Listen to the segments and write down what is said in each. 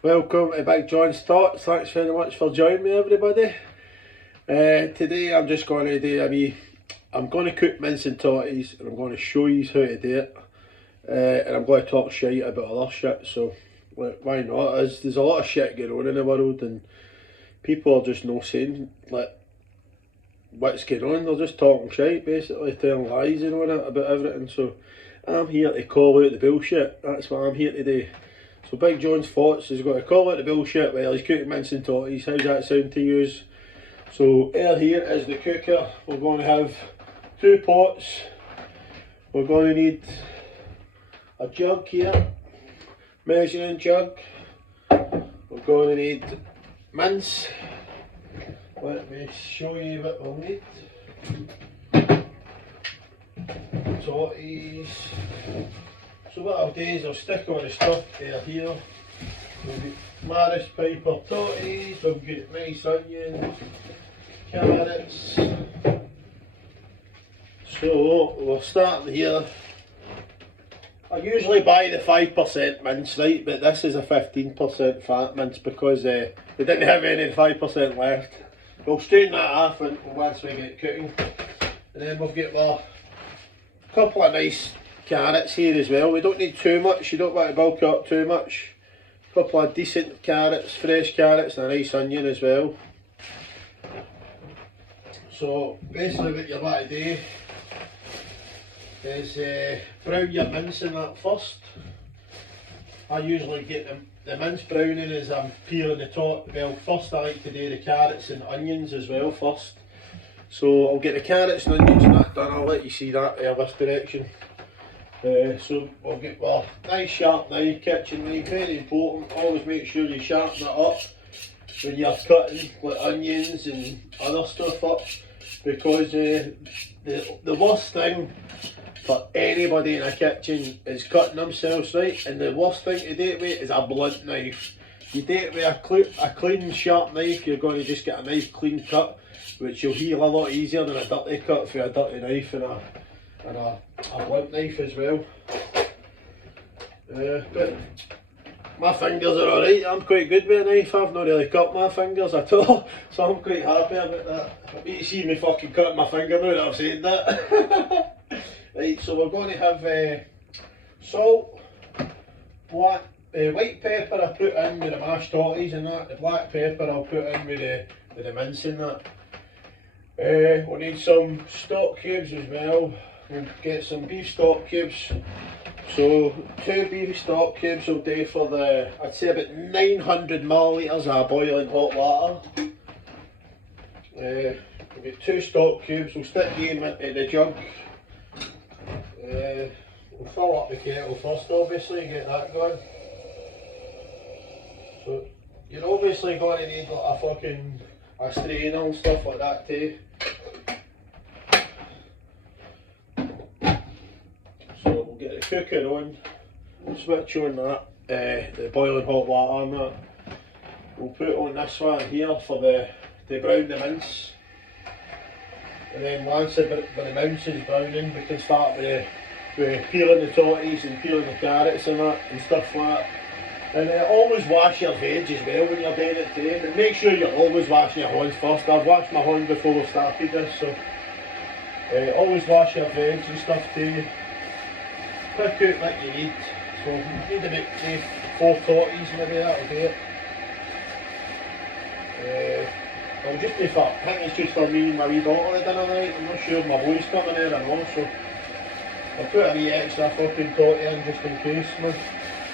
Welcome to Big John's Thoughts. Thanks very much for joining me, everybody. Today I'm just going to do I'm going to cook mince and totties, and I'm going to show you how to do it. And I'm going to talk shite about other shit, so why not? There's a lot of shit going on in the world, and people are just not saying what's going on. They're just talking shite, basically, telling lies and all that about everything. So I'm here to call out the bullshit. That's what I'm here to do. So Big John's Thoughts has got to call out the bullshit while he's cooking mince and totties. How's that sound to you? So here is the cooker. We're going to have 2 pots. We're going to need a jug here, measuring jug. We're going to need mince. Let me show you what we'll need. Totties. So what I'll do is I'll stick all the stuff there here. We've got Maris Piper totties, we've got nice onions, carrots. So we're starting here. I usually buy the 5% mince, right, but this is a 15% fat mince because we didn't have any 5% left. We'll strain that off and once we get cooking. And then we've got a couple of nice carrots here as well. We don't need too much, you don't want to bulk up too much. A couple of decent carrots, fresh carrots, and a nice onion as well. So basically what you want to do is brown your mince in that first. I usually get the mince browning as I'm peeling the top. Well, first I like to do the carrots and onions as well first. So I'll get the carrots and onions and that done. I'll let you see that this direction. So I'll get a nice sharp knife, kitchen knife, very important. Always make sure you sharpen it up when you're cutting like onions and other stuff up, because the worst thing for anybody in a kitchen is cutting themselves, right? And the worst thing to do it with is a blunt knife. You do it with a clean sharp knife, you're going to just get a nice clean cut, which you'll heal a lot easier than a dirty cut for a dirty knife and a blunt knife as well. But my fingers are alright, I'm quite good with a knife. I've not really cut my fingers at all, so I'm quite happy about that. I need to see me fucking cutting my finger now that I've said that. Right, so we're going to have salt, white pepper I put in with the mashed totties and that. The black pepper I'll put in with the mince and that. We'll need some stock cubes as well. We'll get some beef stock cubes. So 2 beef stock cubes will do for I'd say about 900 millilitres of boiling hot water. We'll get 2 stock cubes, we'll stick them into the jug. We'll fill up the kettle first, obviously, get that going. So you're obviously going to need like a strainer and stuff like that too. So we'll get the cooker on, switch on that, the boiling hot water on that. We'll put on this one here for the brown the mince. And then once the mince is browning, we can start with peeling the totties and peeling the carrots and that and stuff like that. And always wash your veg as well when you're doing it too. But make sure you're always washing your hands first. I've washed my hands before we started this, so always wash your veg and stuff too. Pick out what you need. So you need about 4 totties maybe, that'll do it. I'll just do for, I think it's just for me and my wee daughter at dinner night. I'm not sure if my boy's coming there or not, so I'll put a wee extra fucking totty in just in case, man.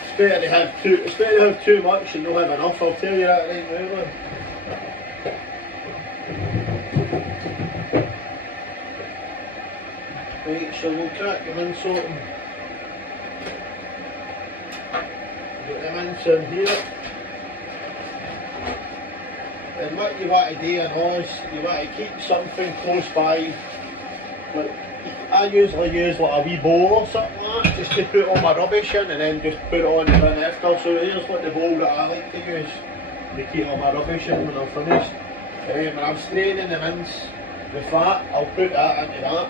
It's better to have too much and not have enough, I'll tell you that right now, man. Right, so we'll crack the mince open. Get the mince in here. And what you want to do and all is you want to keep something close by. Like, I usually use like a wee bowl or something like that, just to put all my rubbish in and then just put it on the bin after. So here's like the bowl that I like to use to keep all my rubbish in when I'm finished. When I'm straining the mince, the fat, I'll put that into that.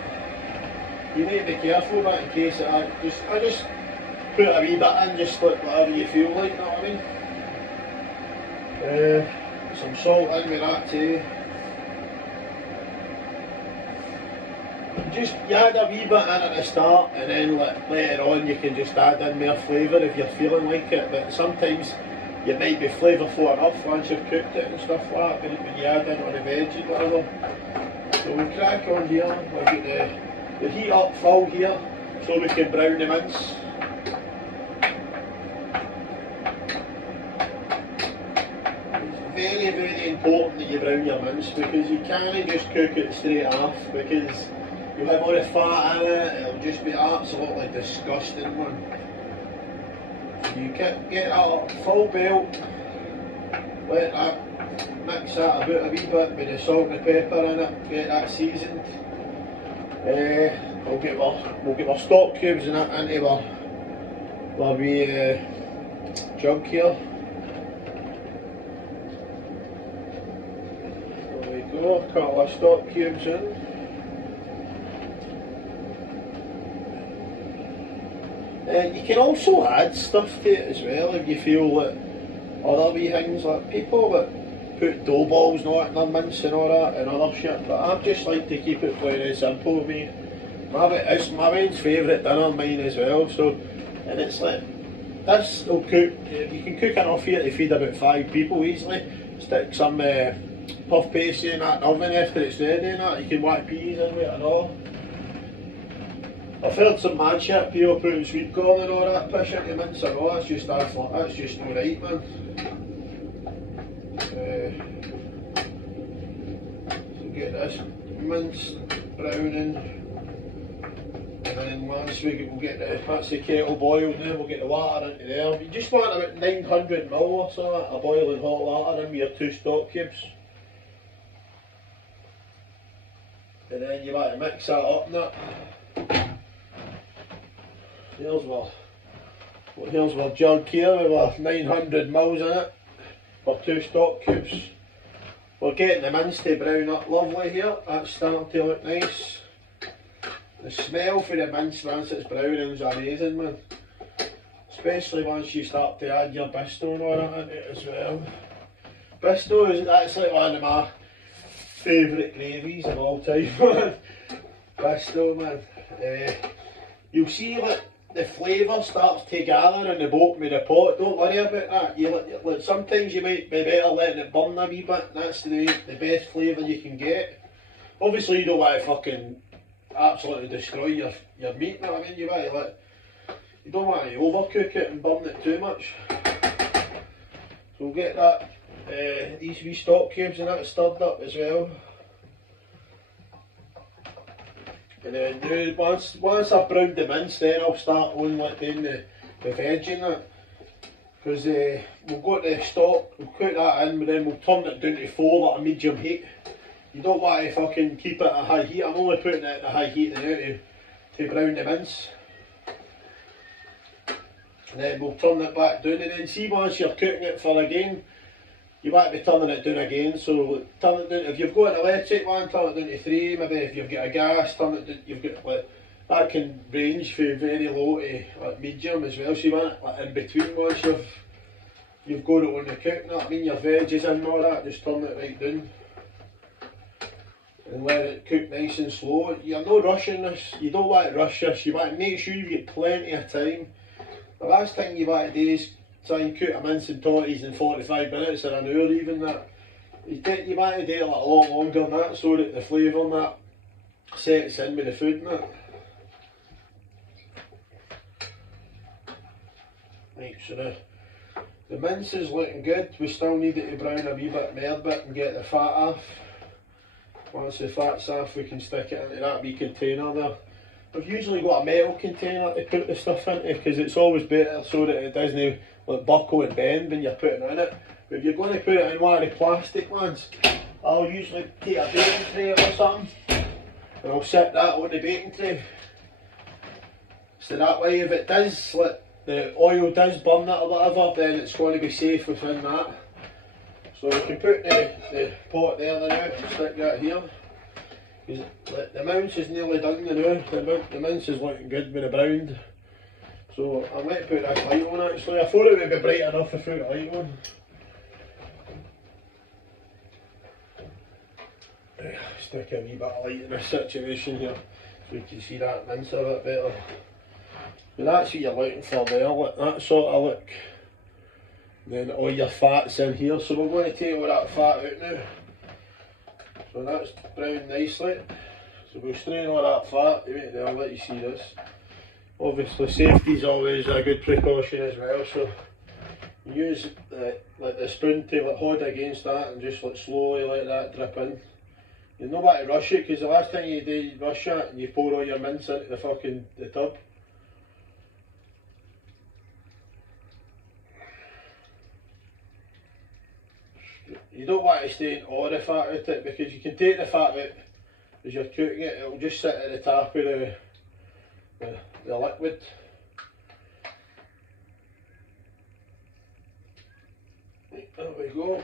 You need to be careful of that in case I just put a wee bit in, just like whatever you feel like, you know what I mean? Some salt in with that too. You add a wee bit in at the start, and then later on you can just add in more flavour if you're feeling like it, but sometimes you might be flavourful enough once you've cooked it and stuff like that when you add in on the veggie, whatever. So we crack on here, we'll get the heat up full here so we can brown the mince. It's very important that you brown your mince, because you can't just cook it straight off, because you'll have all the fat in it, it'll just be absolutely disgusting, man. So you get that up full belt, let that, mix that about a wee bit with the salt and the pepper in it, get that seasoned. We'll get our stock cubes and that into our wee jug here. There we go, a couple of stock cubes in. You can also add stuff to it as well if you feel that other wee things, like people that put dough balls and all that in their mince and all that and other shit, but I just like to keep it very simple with me. It's my main favourite dinner, mine as well, so, and it's like, this will cook, you can cook enough here to feed about 5 people easily. Stick some puff pastry in that oven after it's ready and that, you can whack peas in with it and all. I've heard some mad shit, people putting sweet corn and all that pish into mince and all, that's just not right, man. So get this mince browning, and then once we'll get that's the kettle boiled now, we'll get the water into there. You just want about 900 ml or so of boiling hot water in with your 2 stock cubes. And then you want to mix that up in that. Here's our jug here with our 900 ml in it for 2 stock cubes. We're getting the mince to brown up lovely here, that's starting to look nice. The smell for the mince once it's browning is amazing, man. Especially once you start to add your Bisto and all that into it as well. Bisto that's like one of my favourite gravies of all time, man. Bisto, man. You'll see that the flavour starts to gather in the bottom of the pot, don't worry about that. Sometimes you might be better letting it burn a wee bit, that's the best flavour you can get. Obviously you don't want to fucking absolutely destroy your meat, you know what I mean? You don't want to overcook it and burn it too much. So we'll get that, these wee stock cubes and that stirred up as well. And then once I've browned the mince, then I'll start on doing the veg in that. Because we'll go to the stock, we'll cook that in, but then we'll turn it down to 4 at a medium heat. You don't want to fucking keep it at a high heat. I'm only putting it at a high heat now to brown the mince. And then we'll turn it back down, and then see once you're cooking it for again, you want to be turning it down again, so turn it down. If you've got an electric one, turn it down to 3, maybe if you've got a gas, turn it down, you've got that can range from very low to medium as well, so you want it in between once you've got it on the cook, you know what I mean, your veggies and all that, just turn it right down. And let it cook nice and slow. You're not rushing this, you don't want to rush this, you want to make sure you get plenty of time. The last thing you want to do is try and cook a mince and totties in 45 minutes or an hour even that. You want to do it a lot longer than that so that the flavour and that sets in with the food and that. Right, so the mince is looking good, we still need it to brown a wee bit more bit and get the fat off. Once the fat's off we can stick it into that wee container there. I've usually got a metal container to put the stuff into because it's always better so that it doesn't buckle and bend when you're putting it in it. But if you're going to put it in one of the plastic ones, I'll usually take a baking tray or something and I'll set that on the baking tray. So that way if it does, the oil does burn it or whatever, then it's going to be safe within that. So we can put the pot there now and stick that here. The mince is nearly done now, the mince is looking good with the browned. So I might put this light on actually. I thought it would be bright enough without the light on. Stick a wee bit of light in this situation here so you can see that mince a bit better. But that's what you're looking for there, like that sort of look. Then all your fat's in here, so we're going to take all that fat out now. So that's browned nicely. So we'll strain all that fat out there, I'll let you see this. Obviously safety is always a good precaution as well, so use the spoon to hold against that and just slowly let that drip in. You don't want to rush it, because the last thing you do, you rush it and you pour all your mince into the tub. You don't want to stain all the fat out it, because you can take the fat out as you're cooking it, it'll just sit at the top of the liquid. There we go.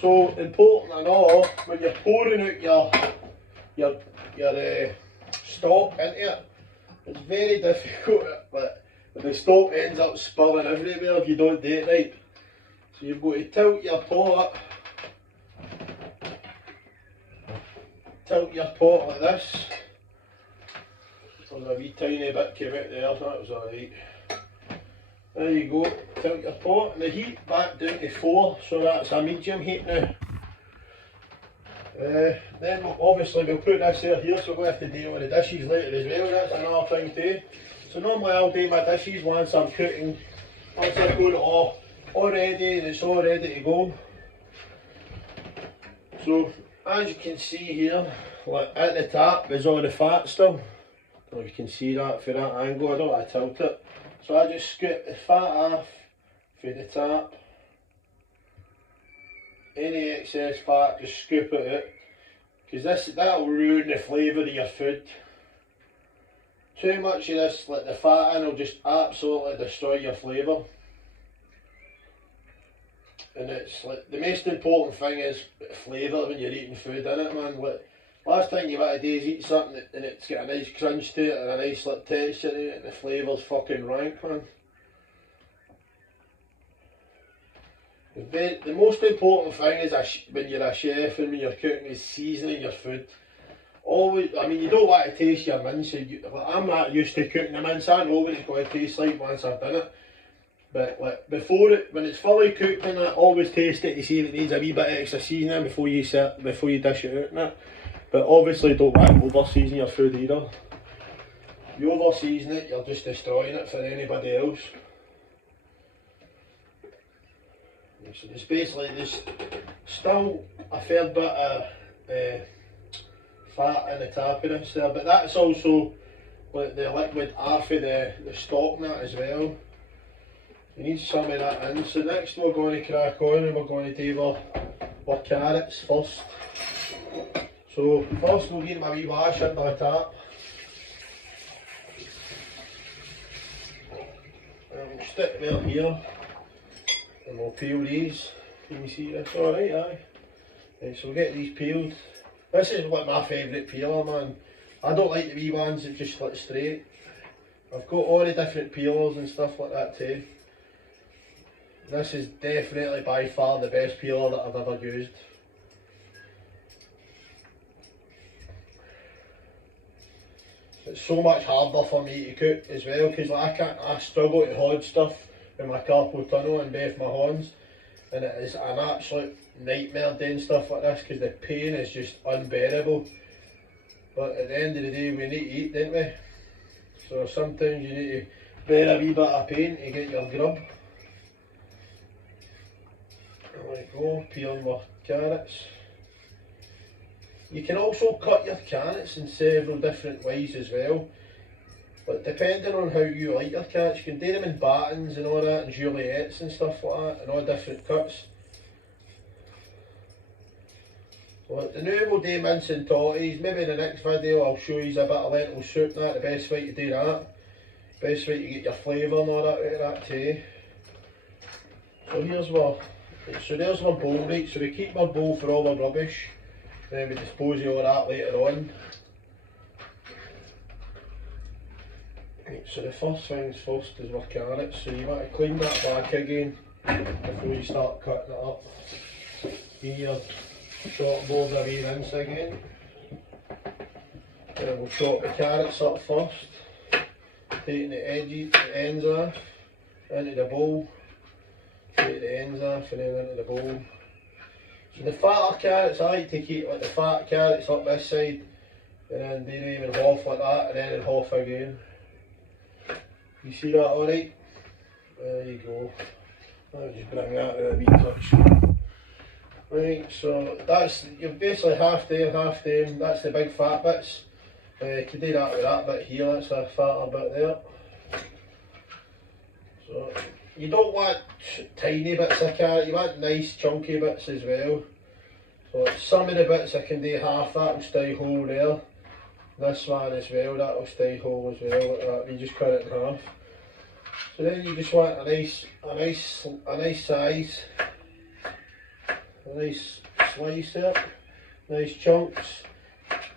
So important and all, when you're pouring out your stock into it, it's very difficult, but the stock ends up spilling everywhere if you don't do it right. So you've got to tilt your pot like this. There's a wee tiny bit came out there, so that was alright. There you go, tilt your pot, and the heat back down to 4, so that's a medium heat now. Then obviously we'll put this here, so we're going to have to deal with the dishes later as well, that's another thing too. So normally I'll do my dishes once I'm cooking, once I've got it all ready and it's all ready to go. So as you can see here, like at the top is all the fat still. I don't know if you can see that for that angle, I don't want to tilt it. So I just scoop the fat off for the top. Any excess fat, just scoop it out, because that'll ruin the flavour of your food. Too much of this, like the fat in, will just absolutely destroy your flavour. And it's like the most important thing is flavour when you're eating food, innit, man? Like, last thing you want to do is eat something and it's got a nice crunch to it and a nice like texture to it and the flavour's fucking rank, man. The most important thing is when you're a chef and when you're cooking is seasoning your food. Always, I mean, you don't want to taste your mince. I'm not used to cooking the mince, I know what it's going to taste like once I've done it. But like when it's fully cooked in it, always taste it to see if it needs a wee bit extra seasoning before you dish it out in it. But obviously don't want to over season your food either. If you over season it, you're just destroying it for anybody else. So there's basically still a fair bit of fat in the top of this there, but that's also like the liquid off of the stock and that as well. You need some of that in. So next we're going to crack on and we're going to do our carrots first. So first we'll give them a wee wash under the tap. And we'll stick them up here and we'll peel these. Can you see this? Alright, aye. Right, so we'll get these peeled. This is like my favourite peeler, man. I don't like the wee ones that just look straight. I've got all the different peelers and stuff like that too. This is definitely by far the best peeler that I've ever used. It's so much harder for me to cook as well, because like I struggle to hold stuff with my carpal tunnel in both my hands, and it is an absolute nightmare doing stuff like this because the pain is just unbearable. But at the end of the day we need to eat, don't we? So sometimes you need to bear a wee bit of pain to get your grub. There we go, peeling my carrots. You can also cut your carrots in several different ways as well. But depending on how you like your carrots, you can do them in battens and all that, and juliettes and stuff like that, and all different cuts. Well, the new we'll do mince and totties. Maybe in the next video I'll show you a bit of lentil soup and that, the best way to do that. Best way to get your flavour and all that out of that too. So here's there's my bowl, right? So we keep my bowl for all the rubbish. Then we dispose of all that later on. Right, so the first things first is our carrots. So you want to clean that back again before you start cutting it up. Here, Chop board the wee mince again. Then we'll chop the carrots up first, taking the edges, the ends off, into the bowl. Take the ends off and then into the bowl. So the fatter carrots, I like to keep like the fat carrots up this side, and then do them in half like that, and then in half again. You see that alright? There you go. I'll just bring that in a wee touch. Right, so that's, you've basically half there, half them, that's the big fat bits. You can do that with that bit here, that's a fatter bit there. So, you don't want tiny bits of carrot, you want nice chunky bits as well. So some of the bits I can do half, that will stay whole there. This one as well, that will stay whole as well, like that. You just cut it in half. So then you just want a nice size, a nice slice there, nice chunks.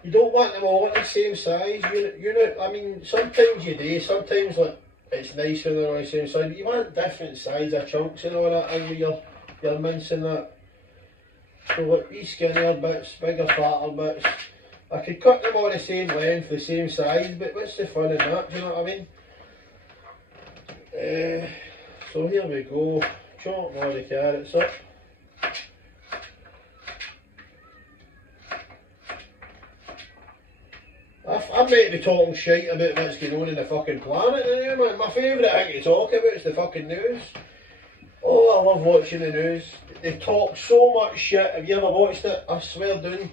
You don't want them all at the same size. You know, I mean, sometimes you do, sometimes like it's nice when they're on the same size, but you want different size of chunks and all that, and with your mincing that. So like these skinnier bits, bigger fatter bits, I could cut them all the same length, the same size, but what's the fun in that, do you know what I mean? So here we go, chop all the carrots up. I might be talking shite about what's going on in the fucking planet now, man. My favourite thing to talk about is the fucking news. Oh, I love watching the news. They talk so much shit. Have you ever watched it? I swear down.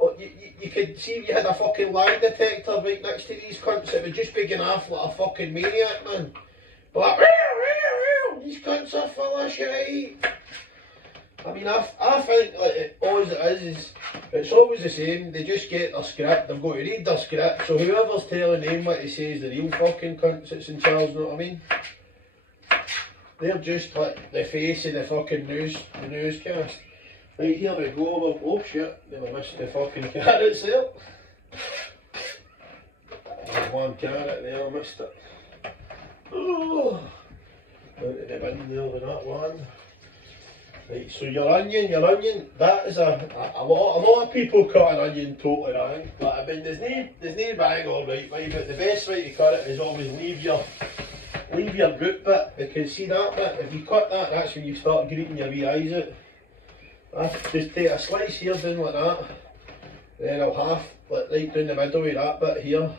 Oh, you could see if you had a fucking lie detector right next to these cunts, it would just be going off like a fucking maniac, man. But like, these cunts are full of shit. I mean, I think like it always is, it's always the same. They just get their script, they've got to read their script, so whoever's telling them what to say is the real fucking cunts that's in charge, you know what I mean? They're just like the face of the fucking the newscast. Right, here we go, oh shit, never missed the fucking carrots there. There's one carrot there, I missed it. Oh, out of the bin there with that one. Right, so your onion, that is a lot of people cut an onion totally wrong. But I mean, there's no bang or right way, but the best way to cut it is always leave your root bit, because see that bit, if you cut that, that's when you start greeting your wee eyes out. I just take a slice here down like that, and then I'll half, like right down the middle with that bit here.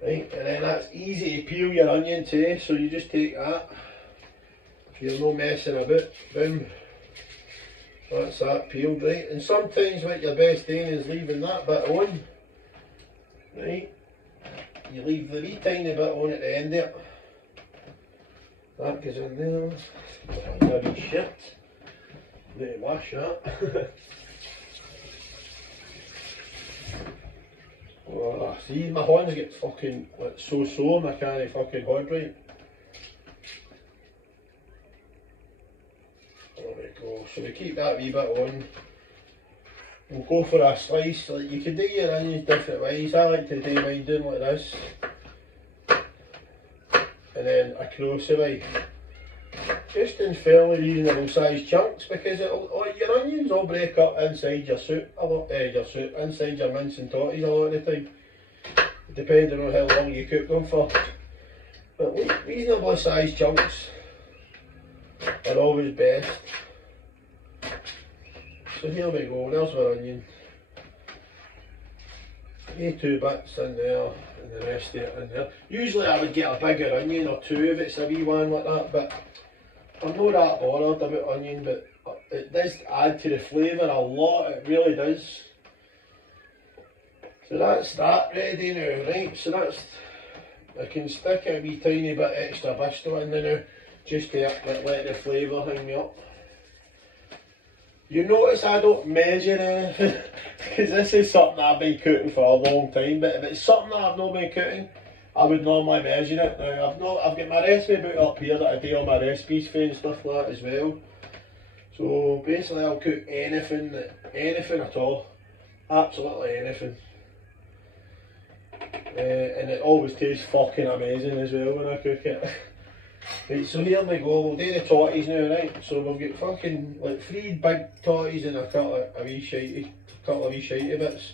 Right, and then that's easy to peel your onion too, so you just take that. You're no messing about, boom, that's that peeled, right, and sometimes what you're best doing is leaving that bit on, right, you leave the wee tiny bit on at the end there, that goes in there, that's a wee shit, need to wash that. Oh, see, my hands get fucking like so sore and I can't fucking hold right. There we go, so we keep that wee bit on. We'll go for a slice, like you can do your onions different ways. I like to do mine doing like this. And then across the way. Just in fairly reasonable sized chunks, because your onions all break up inside your soup, inside your mince and totties a lot of the time. Depending on how long you cook them for. But reasonably sized chunks are always best. So here we go, there's my onion. Two bits in there and the rest of it in there. Usually I would get a bigger onion or two if it's a wee one like that, but I'm not that bothered about onion, but it does add to the flavour a lot, it really does. So that's that ready now, right? So that's, I can stick a wee tiny bit extra Bristol in there now, just to let the flavour hang me up. You notice I don't measure anything, because this is something I've been cooking for a long time, but if it's something that I've not been cooking, I would normally measure it. Now I've got my recipe book up here that I do all my recipes for and stuff like that as well. So basically I'll cook anything at all, absolutely anything. And it always tastes fucking amazing as well when I cook it. Right, so here we go, we'll do the totties now, right? So we've got fucking like 3 big totties and a couple of wee shitey bits.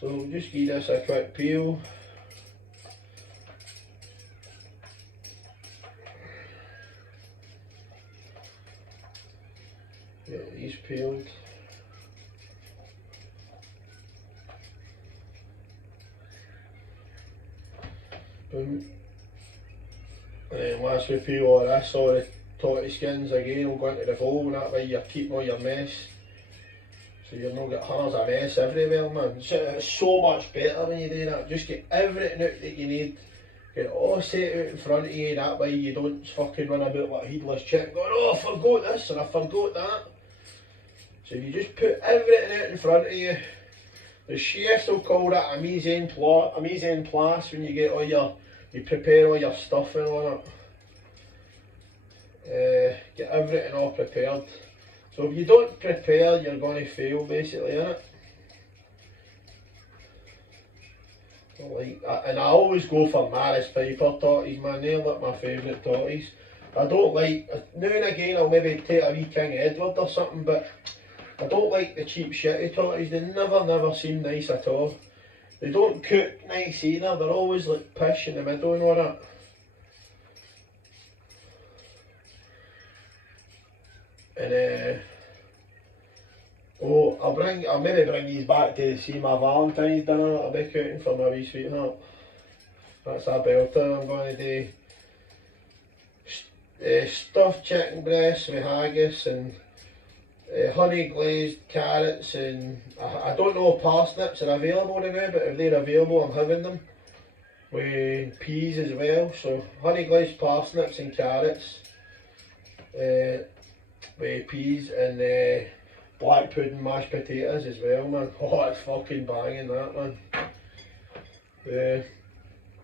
So we'll just give this a quick peel. Get these peeled. Boom. And then once we peel all this, all the totty skins again will go into the bowl, and that way you're keeping all your mess. So you've not got hundreds of mess everywhere, man. It's so much better when you do that. Just get everything out that you need. Get it all set out in front of you, that way you don't fucking run about like a heedless chicken going, oh, I forgot this and I forgot that. So if you just put everything out in front of you, the chefs will call that a mise en place when you get all you prepare all your stuff and all that. Get everything all prepared. So if you don't prepare, you're going to fail basically, innit? And I always go for Maris Piper totties, man. They're like my favourite totties. I don't like, now and again I'll maybe take a wee King Edward or something, but I don't like the cheap shitty totties. They never seem nice at all. They don't cook nice either. They're always like pish in the middle and all that. And I'll maybe bring these back to see my Valentine's dinner that I'll be cooking for my wee sweetheart. That's a belter. I'm going to do stuffed chicken breasts with haggis and honey glazed carrots, and I don't know if parsnips are available now, but if they're available I'm having them. With peas as well, so honey glazed parsnips and carrots with peas, and black pudding mashed potatoes as well, man. Oh, it's fucking banging that, man.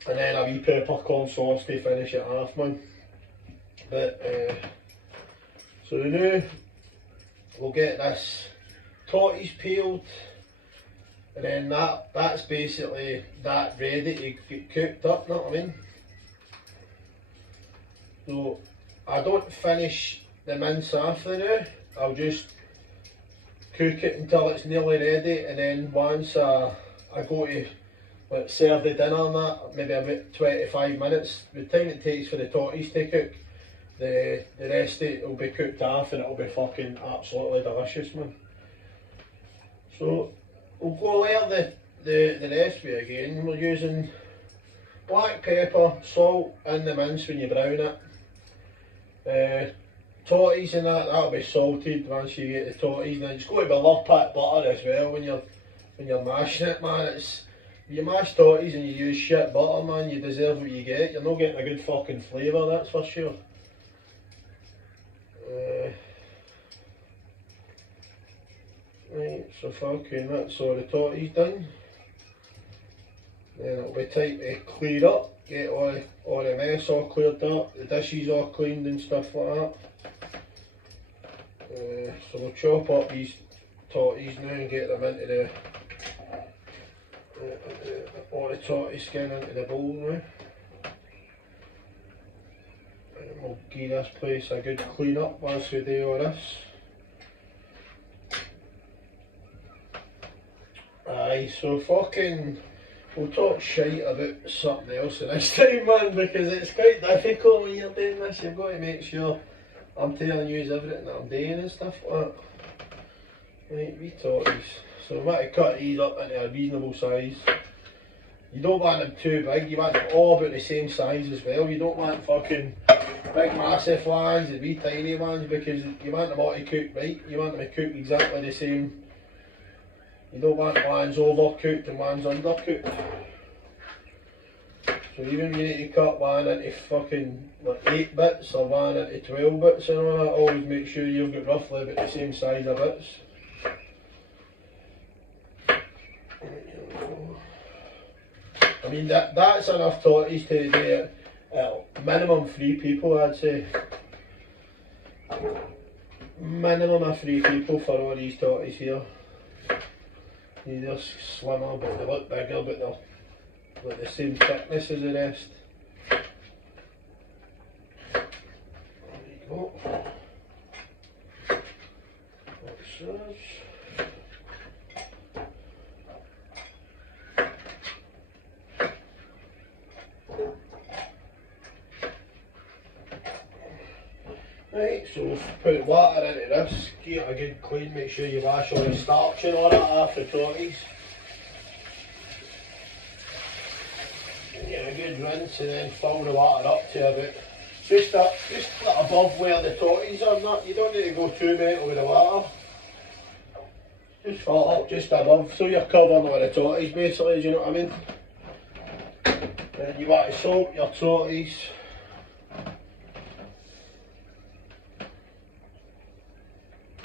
And then a wee peppercorn sauce to finish it off, man. But so now we'll get this totties peeled, and then that's basically that ready to get cooked up, know what I mean? So I don't finish the mince after now, I'll just cook it until it's nearly ready, and then once I go to like serve the dinner and that, maybe about 25 minutes, the time it takes for the totties to cook, the rest of it will be cooked off and it'll be fucking absolutely delicious, man. So we'll go over the recipe again. We're using black pepper, salt in the mince when you brown it. Totties and that'll be salted once you get the totties, and it's got to be lurpat butter as well when you're mashing it, man. If you mash totties and you use shit butter, man, you deserve what you get. You're not getting a good fucking flavour, that's for sure. Right, so fucking that's all the totties done. Then it'll be time to clear up, get all the mess all cleared up, the dishes all cleaned and stuff like that. So we'll chop up these totties now and get them into all the totty skin into the bowl now. And we'll give this place a good clean up once we do all this. Aye, so fucking we'll talk shite about something else this time, man, because it's quite difficult when you're doing this. You've got to make sure I'm telling you everything that I'm doing and stuff like that. Right, wee totties. So I'm going to cut these up into a reasonable size. You don't want them too big, you want them all about the same size as well. You don't want fucking big massive ones and wee tiny ones, because you want them all to cook right. You want them to cook exactly the same. You don't want ones overcooked and ones undercooked. So even if you need to cut one into fucking like 8 bits or one into 12 bits and all that, always make sure you've got roughly about the same size of bits. I mean that's enough totties to do minimum 3 people, I'd say. Minimum of 3 people for all these totties here. They're slimmer but they look bigger, but they're like the same thickness as the rest. go. What's this? Right, so put water into this, give it a good clean, make sure you wash all the starch and all that after torties. Give it a good rinse and then fill the water up to about just above where the torties are. Not, you don't need to go too mental with the water. Just fill it up just above, so you're covering all the torties basically, do you know what I mean? Then you want to salt your torties.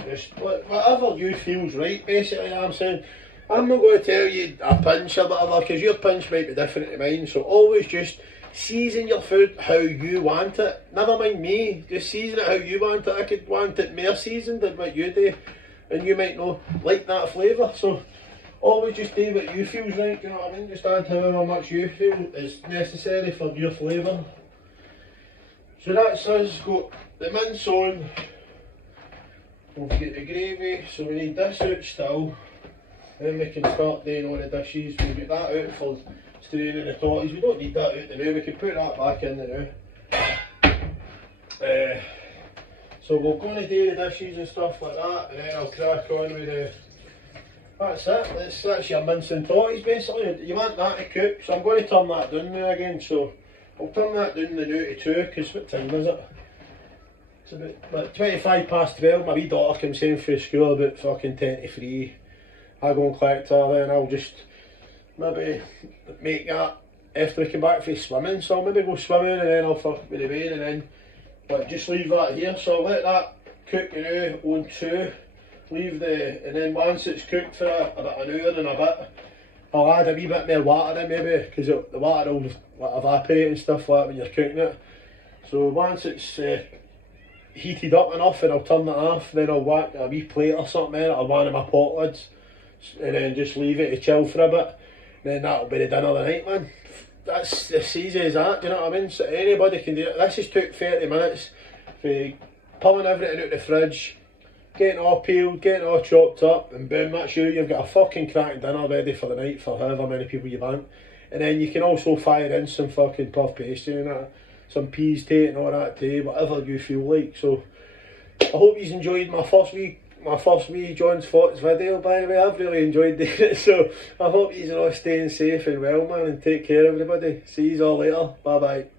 Just whatever you feels right, basically. I'm saying, I'm not going to tell you a pinch or whatever, because your pinch might be different to mine. So always just season your food how you want it. Never mind me, just season it how you want it. I could want it more seasoned than what you do, and you might not like that flavour. So always just do what you feels right. You know what I mean? Just add however much you feel is necessary for your flavour. So that's us got the mince on. We'll get the gravy, so we need this out still, then we can start doing all the dishes. We'll get that out for straining the torties. We don't need that out now, we can put that back in there now. So we're going to do the dishes and stuff like that, and then I'll crack on with the... That's it, that's your mince and torties basically. You want that to cook, so I'm going to turn that down now again, so I'll turn that down now to 2, because what time is it? It's about 25 past 12, my wee daughter comes home from school about fucking 10 to 3. I go and collect her, then I'll just maybe make that after we come back from swimming. So I'll maybe go swimming and then I'll fuck with the rain and then just leave that here. So I'll let that cook on 2. Leave and then once it's cooked for about an hour and a bit, I'll add a wee bit more water in maybe, because the water will evaporate and stuff like that when you're cooking it. So once it's heated up enough, and I'll turn it off, then I'll whack a wee plate or something in it, or one of my pot lids, and then just leave it to chill for a bit. Then that'll be the dinner of the night, man. That's as easy as that, do you know what I mean? So anybody can do it. This has took 30 minutes for pulling everything out the fridge, getting it all peeled, getting it all chopped up, and boom, that's you. You've got a fucking cracking dinner ready for the night for however many people you want. And then you can also fire in some fucking puff pastry and that, some peas tea and all that too, whatever you feel like. So I hope you enjoyed my first wee John's Thoughts video. By the way, I've really enjoyed doing it, so I hope you're all staying safe and well, man, and take care everybody. See you all later, bye bye.